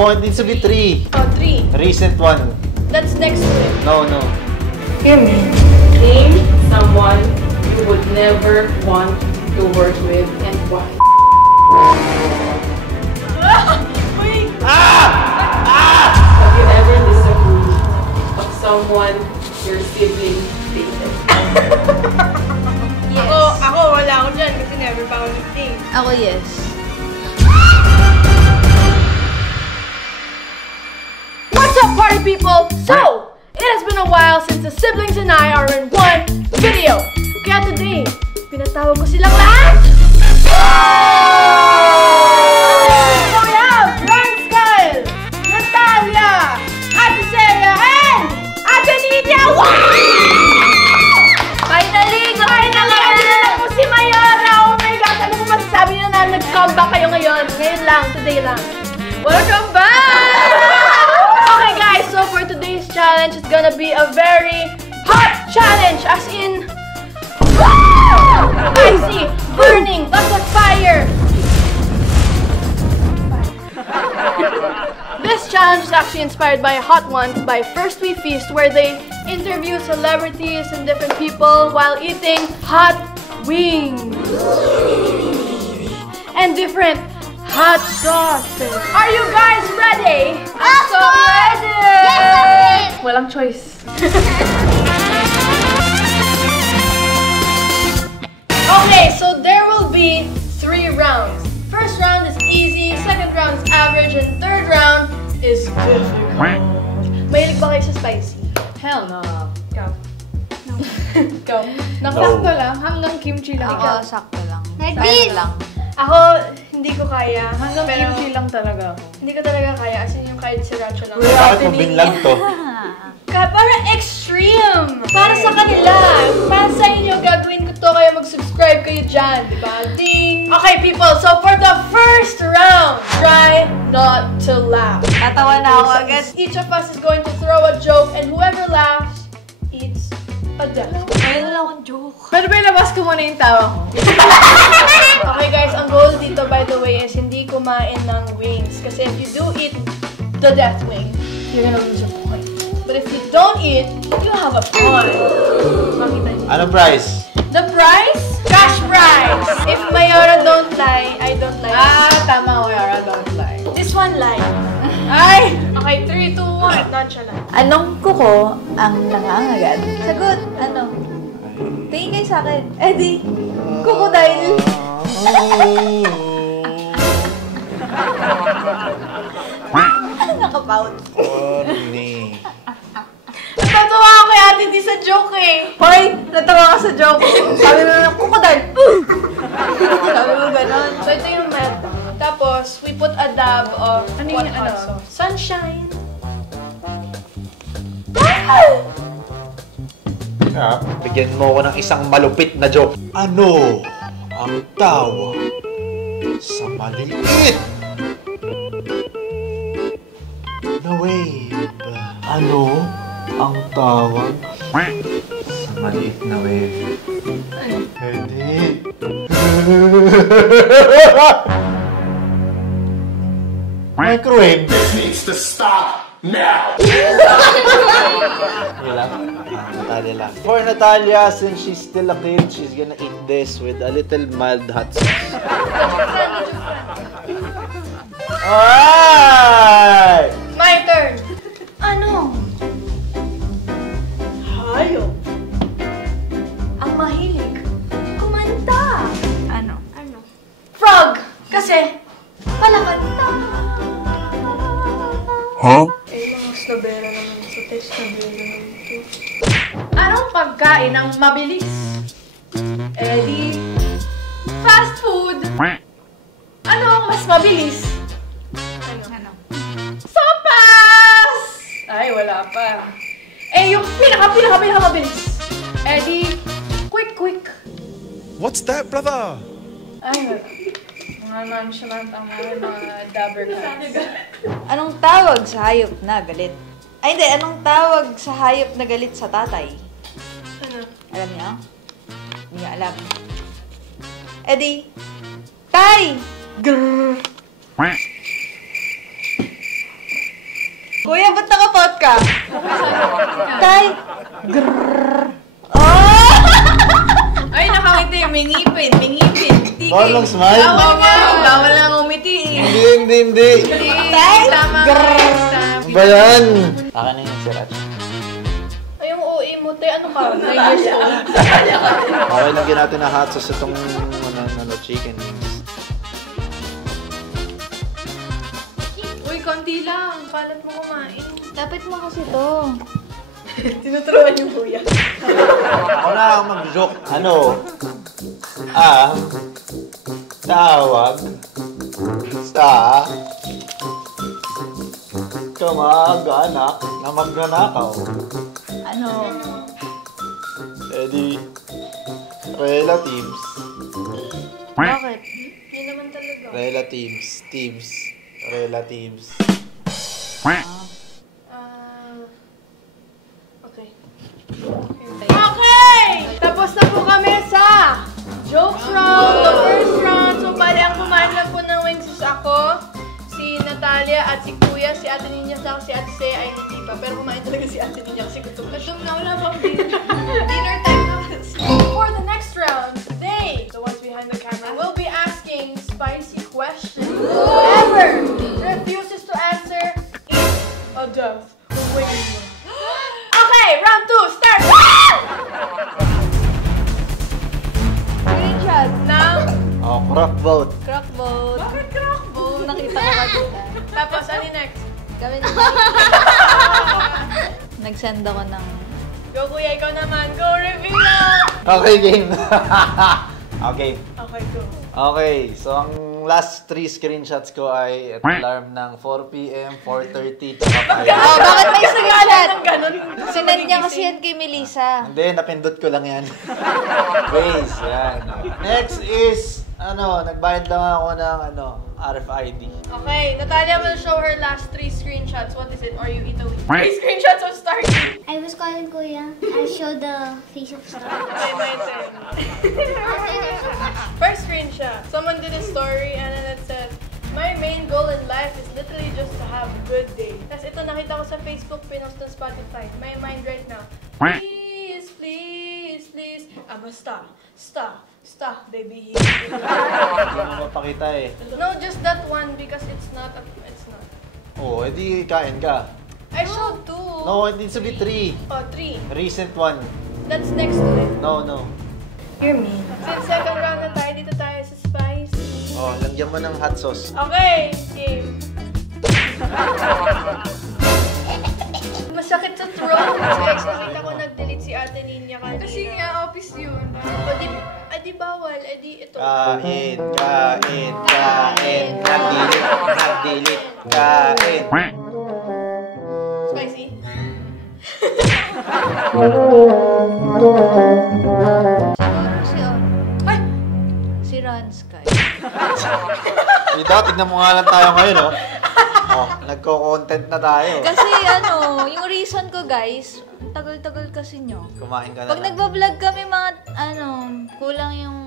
No, it needs to be 3. Oh, 3. Recent one. That's next to it. No, no. Hear me. Name someone you would never want to work with and why. Wait. Have you ever disapproved of someone your sibling dated? Yes. Ako, wala ako dyan kasi never pa ako nag-date. Ako, yes. What's up, party people? So, it has been a while since the siblings and I are in one video. Kaya today, pinatawag ko silang lahat! So we have Ryan Kyle, Natalia, Ate Seya, and Ate Lydia! Finally! Andito na po si Mayora! Oh my God! Ano po masasabi nyo na nag-comeback kayo ngayon? Ngayon lang, today lang. Welcome back! Okay guys, so for today's challenge, it's gonna be a very hot challenge! As in, spicy, burning, lots of fire! This challenge is actually inspired by Hot Ones by First We Feast, where they interview celebrities and different people while eating hot wings and different hot sauces. Are you guys ready? I'm so ready! Yes, walang choice. Okay, so there will be 3 rounds. First round is easy, second round is average, and third round is difficult. Mahilig ba kayo sa spicy? Hell no. Ikaw. No. Ikaw. No. Sakto lang. Hanggang kimchi lang. Ako, sakto lang. Nag-deal! Sakto lang. Ako, hindi ko kaya. Hanggang Pero kimchi lang talaga ako. hindi ko talaga kaya. As in yung kahit sriracha lang. Bakit mo binlang to? Para extreme! Para sa kanila! Para sa inyo, gagawin ko to kaya mag-subscribe kayo dyan. Diba? Ding! Okay, people. So, for the first round, try not to laugh. Natawa na ako agad. Each of us is going to throw a joke and whoever laughs eats a death. Ay, wala akong joke. Pero ilabas ko muna yung tawa ko. Okay guys, ang goal dito by the way is hindi kumain ng wings. Kasi if you do eat the death wing, you're gonna lose a point. But if you don't eat, you have a point. Makita niyo. Anong price? The price? Cash prize! If Mayora don't lie, I don't lie. Tama ko, Yara. Don't lie. This one lie. Ay! Okay, 3, 2, 1. Nonchalant. Anong kuko ang nangangagat? Sagot, ano? Tingin kayo sa akin. Eh di, crocodile. Nakapout. Corny. Natatawa ako kay Ate D sa joke eh. Hoy, natawa ka sa joke. Sabi mo lang, crocodile. Sabi mo ganon. So ito yung map. Tapos, we put a dab of Ano what yung hot ano? sauce? Sunshine. Bigyan mo ako ng isang malupit na joke. Ano ang tawag sa maliit na wave? Ano ang tawag sa maliit na wave? Hindi. Microwave. This needs to stop now. Yun lang. Natalia lang. For Natalia, since she's still a kid, she's gonna eat this with a little mild hot sauce. Alright! My turn. Ano? Hayop. Ang mahilig kumanta. Ano? Frog. Kasi, palakanta. Huh? Eh, mga snobera naman sa test. Snobera naman ito. Anong pagkain ang mabilis? Eh di, fast food. Ano ang mas mabilis? Ano? Sopas! Ay, wala pa. Eh, yung pinaka mabilis. Eh di, quick. What's that, brother? Ay, wala. Mga nonchalant ang mga dabber guys. Anong tawag sa hayop na galit? Ay, hindi. Anong tawag sa hayop na galit sa tatay? Ano? Alam niyo? Hindi niya alam. Eddie, tay! Grrr! Kuya, ba't nakapot ka? Tay! Grrrr! Oh! Ay, nakangiti. May ngipin. May ngipin. Bawal lang smile. Bawal nga. Bawal lang umiti. Hindi. Tay! Tama. Ano ba yan? Akin na yung sirach. Ay, yung OA mo, te. Ano ka? 9 years old. Okay, lagyan natin na hot sauce itong chicken wings. Uy, konti lang. Palat mo kumain. Lapit mo kasi to. Tinuturuan yung kuya. Ako na lang mag-joke. Ano? Tawag sa kamag-anak na magnanakaw. Ano? Edi, relatives. Bakit? Yun naman talaga. Relatives. Okay. Okay! Tapos na po kami sa Jokes Round, the first round. So, bali, ang kumain na po ng wings is ako, si Natalia at si Kuya, si Ate Ninya sa si Ate Sea ay hindi pa. Pero kumain talaga si Ate Ninya kasi gutom na. Gutom na, wala pang dinner time na. For the next round, they, the ones behind the camera, will be asking spicy questions. Whoever refuses to answer is a death. Okay, round 2, start! Screenshot. Now, Oh, crock vote. Crock vote. bakit crock Oo, nakita ko kanina. Tapos, ano yung next? Kami na Nag-send ako ng... Go, Kuya, ikaw naman. Go, reveal! Okay, game. Okay. Okay, go. Okay, so ang last 3 screenshots ko ay alarm ng 4 p.m., 4:30, tsaka 5. Oh, bakit may screenshot? Ng ganun. Sinend niya kasi yan kay Melissa. Hindi, napindot ko lang yan. Waze, yan. Next is, nagbayad lang ako ng, RFID. Okay, Natalia will show her last 3 screenshots. What is it? Or you eat a week? 3 screenshots of Starkey. I was calling Kuya. I showed the face of Star. Okay, my turn. First screenshot. Someone did a story and then it said, my main goal in life is literally just to have a good day. Tapos ito nakita ko sa Facebook, pinost ng Spotify. My mind right now. Please, please, please. I'm a star. Star, baby. Hindi mo mapakita eh. No, just that one because it's not. Oo, edi kain ka. I showed 2. No, it needs to be 3. Oh, 3. Recent one. That's next to it. No. You're mean. Since second round na tayo, dito tayo sa spice. Oh, lagyan mo ng hot sauce. Okay, game. Masakit sa throat. Guys, nakita ko nag-delete si Ate Ninya kanina. Kasi nga, office yun. O di bawal. Ito. Kain. Nag-delete. Kain. Spicy? Si Ron Sky. Dito, tignan mo nga lang tayo ngayon, oh. Oh, nagko-content na tayo. Kasi yung reason ko guys, tagal-tagal kasi nyo. Kumain ka na Pag lang. nagbablog kami mga, kulang yung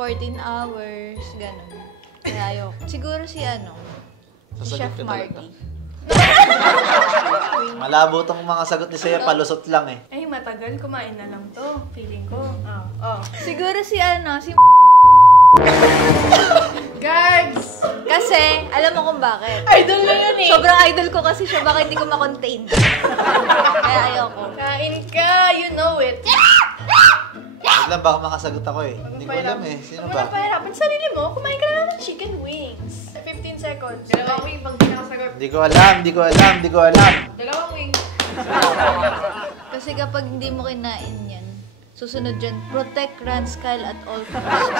14 hours, ganun. Kaya ayoko. Siguro si si Chef Sasagot ka talaga. Marky. Malabo tong mga sagot ni Sir, palusot lang eh. Ay, matagal. Kumain na lang to. Feeling ko. Oh. Siguro si si Gags! Kasi, alam mo kung bakit. Idol na yan eh. Sobrang idol ko kasi siya, baka hindi ko makontain. Kaya ayoko. Kain ka. You know it. Wait lang, baka makasagot ako eh. Hindi ko alam eh. Sino Huwag mo ba? nang pahirapan. Sarili mo, kumain ka na lang ng chicken wings. 15 seconds. Dalawang wing pag pinakasagot. Hindi ko alam. Dalawang wing. Kasi kapag hindi mo kinain yan, susunod dyan, protect Ranskyle at all costs.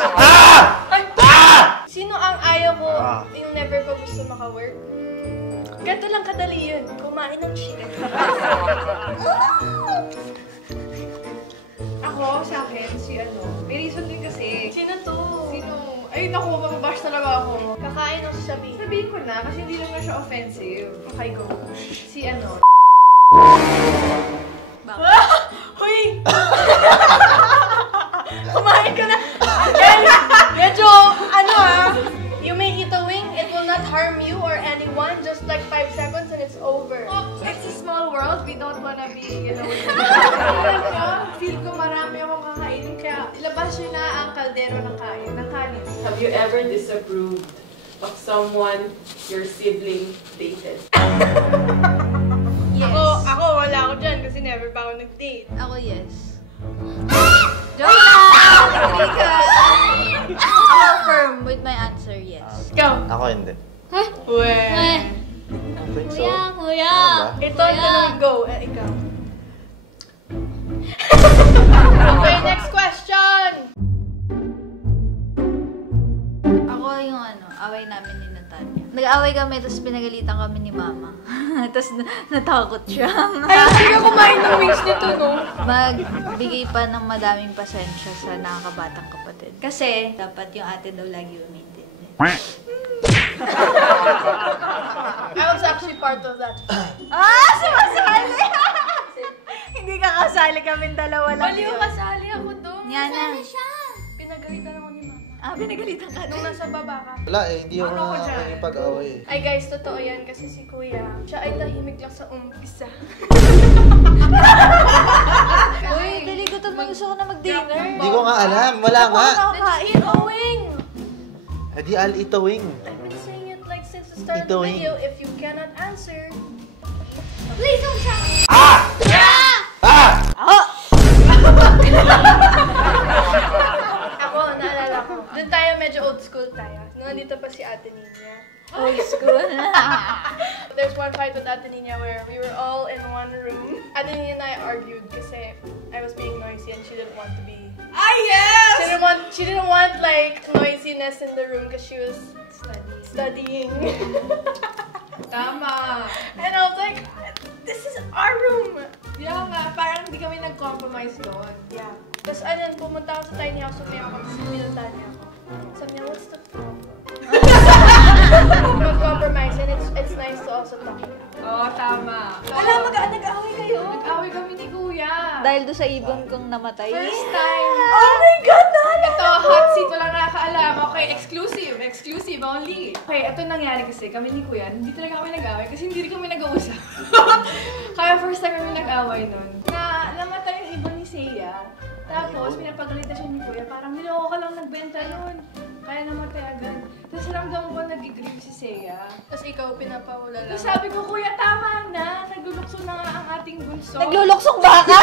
Sino ang ayaw ko, Ah. yung never ko gusto maka-work? Ganito lang kadali yun. Kumain ng chicken. Ako, sa akin, may reason din kasi. Sino to? Ay, naku, mababash talaga ako. Kakain ang sasabihin. Sabihin ko na, kasi hindi naman siya offensive. Okay, go. Si Huy! Kumain ka na. Medyo, you may eat a wing, it will not harm you or anyone, just like 5 seconds and it's over. we don't wanna be, you know. Alam nyo, feel ko marami akong kakainin, kaya ilabas nyo na ang kaldero ng kanin. Have you ever disapproved of someone your sibling dated? Yes. Ako wala ako dyan kasi never pa ako nag-date. Ako, yes. Joke lang! Trika! Ako firm with my answer, yes. Ikaw. Ako hindi. Well. Kuya. Ito, tanong go. Ikaw. Okay, next question! Ako yung away namin ni Natalia. Nag-away kami, tapos pinagalitan kami ni Mama. Tapos natakot siya. Ay, hindi ka kumain ng wings nito, no? Magbigay pa ng madaming pasensya sa nakakabatang kapatid. Kasi, dapat yung ate daw lagi umintindi. I was actually part of that. Sumasali! Hindi ka kasali kaming dalawa lang. Mali yung kasali ako doon. Yana. Pinagalitan ako ni Mama. Pinagalitan ka. Nung nasa baba ka. Wala eh, hindi ako Ano ko dyan? nakakipag-away eh. Ay guys, totoo yan kasi si Kuya, siya ay tahimik lang sa umpisa. Uy, dali ko ito. Gusto ko na mag-dinner. Hindi ko nga alam, wala nga. Let's eat a wing! Eh di I'll eat a wing. I've been saying it like since the start of Eat a the wing. video. If you cannot answer, Please don't try. ako, naalala ko. Doon tayo, medyo old school tayo. Nung nandito pa si Ate Nina. Old school. There's one fight with Ate Nina where we were all in one room. Ate Nina and I argued kasi I was being noisy and she didn't want to be. Yes! She didn't want like noisiness in the room because she was studying. Tama! And I was like, this is our room! Yeah nga, parang hindi kami nag-compromise doon. Yeah. Tapos ayun, pumunta ako sa tiny house, umiyak ako, tapos pinunta niya ako. Sabi niya, what's the problem? Mag-compromise and it's nice to also talk it out. Oo, tama. Alam, nag-away kayo? Nag-away kami ni Kuya. Dahil doon sa ibon kong namatay. First time. Oh my God, Ito, hot seat, walang nakakaalam. Okay, exclusive only. Okay, ito nangyari kasi, kami ni Kuya, hindi talaga kami nag-away kasi hindi rin kami nag-uusap. Kaya first time kami nag-away nun. Namatay yung ibon ni Seiya. Tapos, pinapagalitan siya ni Kuya, parang niloko ka lang nagbenta nun. Kaya namatay agad. Tapos ramdam ko nag-grieve si Seiya. Tapos ikaw, pinapawala lang. Tapos sabi ko, Kuya, tama na. Naglulukso na nga ang ating bunso. Nagluluksong baka!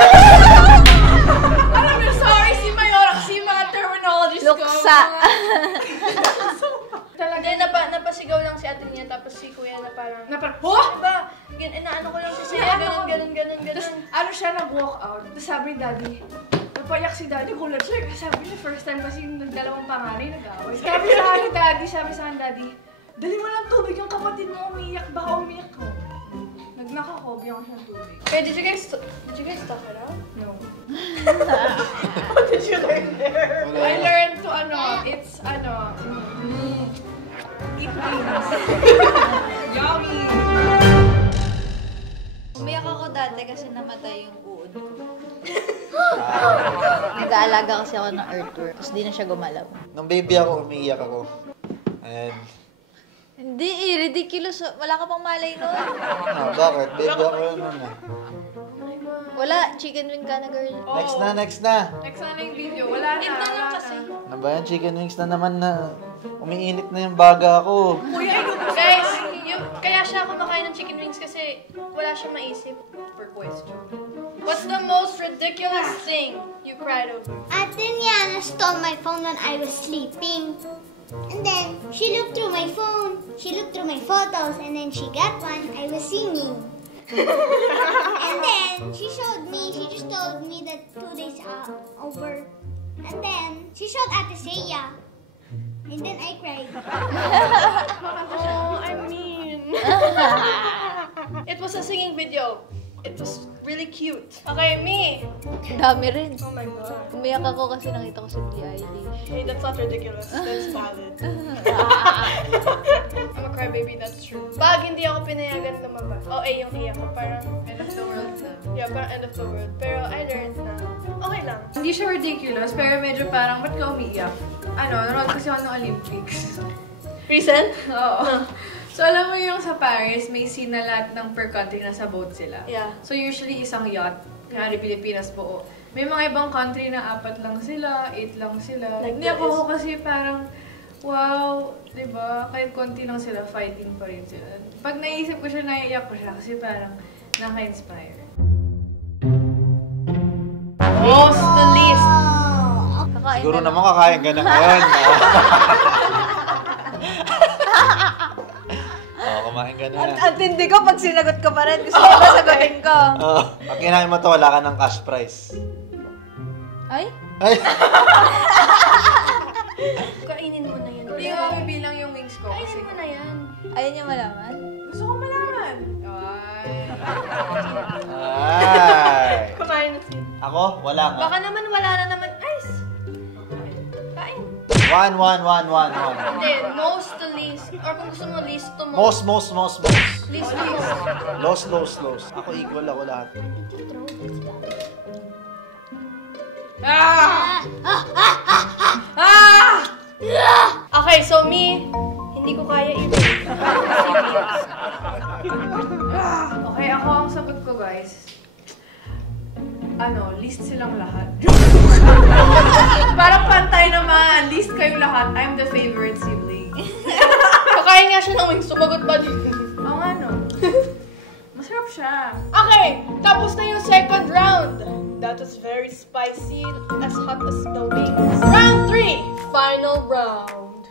Alam mo, sorry si Mayora kasi yung mga terminologies ko. Luksa. Talaga, napasigaw lang si Ate niya, tapos si Kuya na parang, Huh? diba, inaano ko lang si Seiya, ganun. Tapos ano siya, nag-walk out. Tapos sabi ni Daddy, napayak si Daddy, kulat siya. Kasi sabi niya, first time kasi yung nagdalawang panganay, nag-away. Sabi sa akin, sabi sa akin, Daddy, dali mo lang tubig yung kapatid mo, umiyak, baka umiyak ko. Nagnakakobya ko siya ng tubig. Okay, did you guys talk it out? No. What did you learn there? I learned to, it's, eat things. Yummy! Umiyak ako dati kasi namatay yung uod ko. Nag-aalaga kasi ako ng earthworm, tapos di na siya gumalaw. Nung baby ako, umiiyak ako. And, Hindi ridiculous. Wala ka pang malay nun. bakit? Baby ako nun eh. Wala, chicken wing ka na, girl. Next na. Next na yung video. Wala na. Wala lang kasi. Ano ba yan? Chicken wings na naman na. Umiinit na yung baga ko. Kuya, Guys, kaya siya kumakain ng chicken wings kasi wala siya maisip. For question. What's the most ridiculous thing you cried over? Ate Niana stole my phone when I was sleeping. And then she looked through my phone. She looked through my photos, and then she got one. I was singing. And then she showed me. She just told me that 2 days are over. And then she showed Ate Seiya. And then I cried. Oh, I mean. It was a singing video. It was really cute. Okay, me. Dami rin. Oh my God. Umiyak ako kasi nakita ko si Billie Eilish. Hey, that's not ridiculous. That's valid. I'm a crybaby, that's true. Pag hindi ako pinayagan lumabas. Oh, yung iyak ko. Parang end of the world na. Yeah, parang end of the world. Pero I learned na. Okay lang. Hindi siya ridiculous, pero medyo parang, ba't ka umiiyak? Nanonood kasi ako ng Olympics. Recent? Oo. So, alam mo yung sa Paris, may scene na lahat ng per country na sa boat sila. Yeah. So, usually isang yacht. Kaya Pilipinas po. May mga ibang country na 4 lang sila, 8 lang sila. Like Hindi ako kasi parang, wow, diba? Kahit konti lang sila, fighting pa rin sila. Pag naisip ko siya, naiiyak ko siya kasi parang naka-inspire. Most to least. Kakain Siguro na naman kakain ka na ngayon. Kumain ka na. Ang tindi ko pag sinagot ko pa rin. Gusto ko ba sagutin ko? Pag kinain mo to, wala ka ng cash prize. Ay? Ay! Kainin mo na yan. Hindi ko bibilang yung wings ko. Kasi Kainin mo na yan. Ayaw niyo malaman? gusto ko malaman. Ay. Ay! Kumain na siya. Ako? Wala nga. Baka naman wala na naman. Ice! Kain. 1, 1, 1, 1, 1. Hindi, most to least. Or kung gusto mo, least to most. Most. Least to most. Lost. Ako equal ako lahat. Okay, so me, hindi ko kaya i-rate. Okay, ako ang sagot ko, guys. List silang lahat. Parang pantay naman. List kayong lahat. I'm the favorite sibling. Kakain nga siya ng wings, sumagot pa din. Oo nga, no? Masarap siya. Okay, tapos na yung second round. That was very spicy, as hot as the wings. Round 3, final round.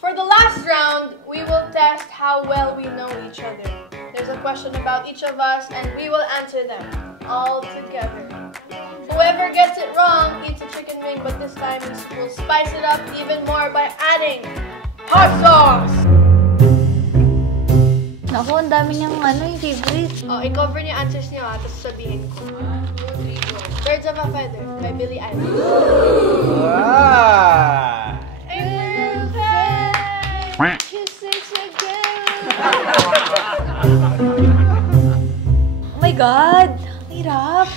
For the last round, we will test how well we know each other. There's a question about each of us, and we will answer them all together. Whoever gets it wrong eats a chicken wing, but this time we'll spice it up even more by adding hot sauce. Naku, ang dami niyang yung favorite. Oh, i-cover niyo answers niyo tapos sabihin ko. Birds of a Feather by Billie Eilish. Ah! Oh my God! Hirap!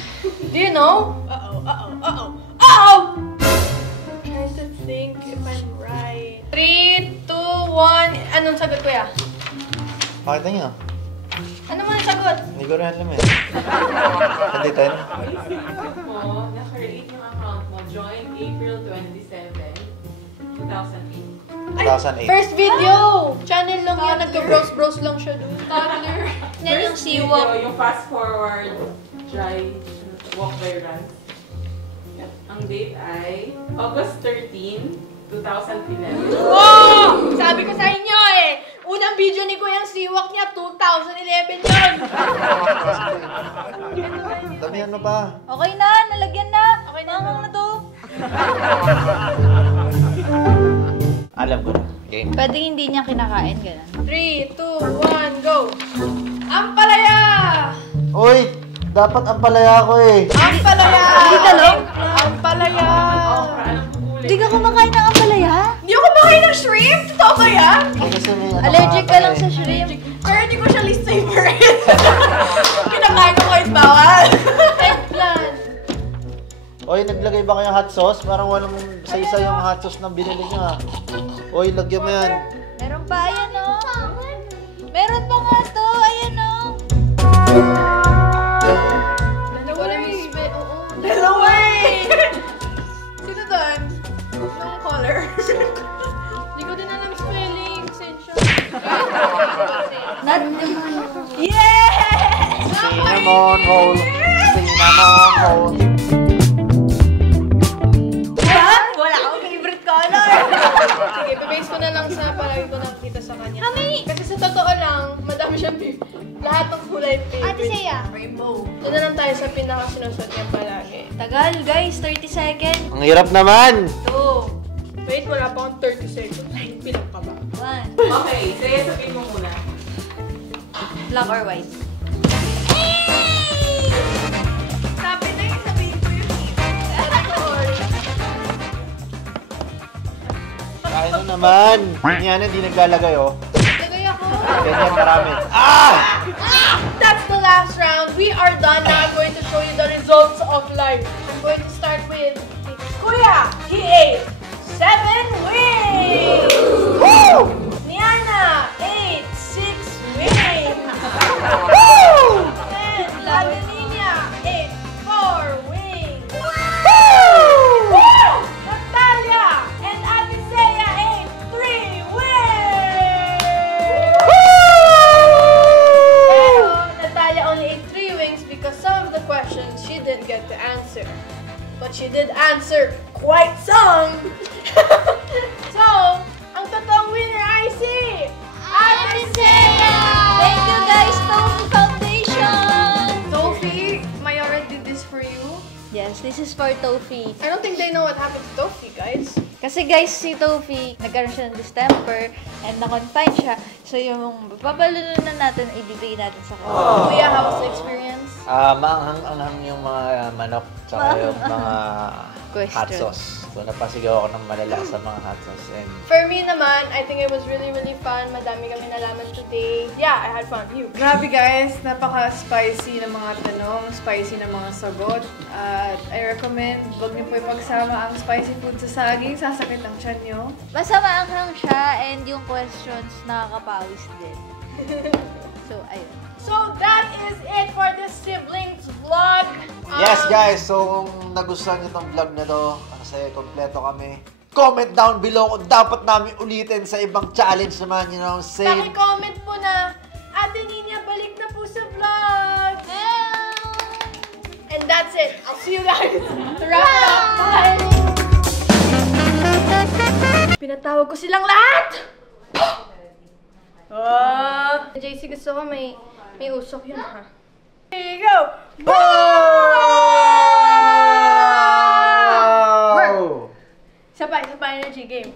Do you know? Uh-oh! Trying to think if I'm right. 3, 2, 1. Anong sagot ko ya? Pakita niyo. Ano mo yung sagot? Hindi ko rin alam eh. Hindi tayo. mo, naka-create yung account mo, join April 27, 2008. 2008. First video! Channel lang yan. Nagka-browse lang siya dun. Toddler. Yan yung siwak. Yung fast forward, try, walk by run. Yep. Ang date ay August 13, 2011. Oh! Sabi ko sa inyo eh! Unang video ni Kuya ang siwak niya, 2011 yun! Dami ano pa? Okay na, nalagyan na. Okay na. Mangang na to. Alam ko na. Game. Pwede hindi niya kinakain, gano'n. 3, 2, 1, go! Ampalaya! Uy! Dapat ang palaya ko eh. Ampalaya! Hindi talong? Ampalaya! Hindi ka kumakain ng ampalaya? Hindi ako kumakain ng shrimp! Totoo ba yan? Kasi may ano Allergic ka lang eh. sa shrimp. Pero hindi ko siya least favorite. Kinakain ko kahit bawal. Eggplant. Oy, naglagay ba kayong hot sauce? Parang walang isa-isa yung hot sauce na binili nyo ha. Oy, lagyan mo yan. Meron pa, ayan o. Meron pa nga to, ayan o. Hindi ko alam yung spell. Oo. Dalawa eh! Sino doon? Anong color? Hindi ko din alam spelling. Sensya. Not Cinnamon roll. Cinnamon roll. Wala akong favorite color. Sige, base ko na lang sa palagi ko nakikita sa kanya. Kasi sa totoo lang, madami siyang lahat ng kulay pink. Ate Saya. Rainbow. Doon na lang tayo sa pinaka-sinusuot niya palagi. Tagal, guys. 30 seconds. Ang hirap naman. 2. Wait, wala pa akong 30 seconds. Ay, bilang ka ba? 1. Okay, sige, sabihin mo muna. Black or white? Sabi na yung sabihin ko yung Ano naman? Yan, hindi naglalagay oh. Lagay ako. Ganyan marami. Ah! That's the last round. We are done. Now I'm going to show you the results of life. I'm going to start with Kuya. He ate 7 wings. Woo! Niana ate This is for Tofi. I don't think they know what happened to Tofi, guys. Kasi guys, si Tofi, nagkaroon siya ng distemper and na-confine siya. So yung papalunan natin, ibibigay natin sa kanya. Kuya, how was the experience? Maanghang-anghang yung mga manok tsaka yung mga hot Question. sauce. So napasigaw ako ng malala sa mga hot sauce. And For me naman, I think it was really, really fun. Madami kami nalaman today. Yeah, I had fun. You? Grabe guys, napaka-spicy ng mga tanong, spicy ng mga sagot. At I recommend, huwag niyo po ipagsama ang spicy food sa saging, sasakit ang tiyan niyo. Masama ang siya and yung questions nakakapawis din. So, ayun. So that is it for this siblings vlog. yes guys, so kung nagustuhan nyo itong vlog na to, kasi kompleto kami. Comment down below kung dapat namin ulitin sa ibang challenge naman, you know, same. Paki-comment po na, Ate Nina, balik na po sa vlog. And that's it. I'll see you guys. Wrap it up. Bye. Pinatawag ko silang lahat. JC, gusto ko may usok yun, ha? Here you go! Wow! Isa pa energy game.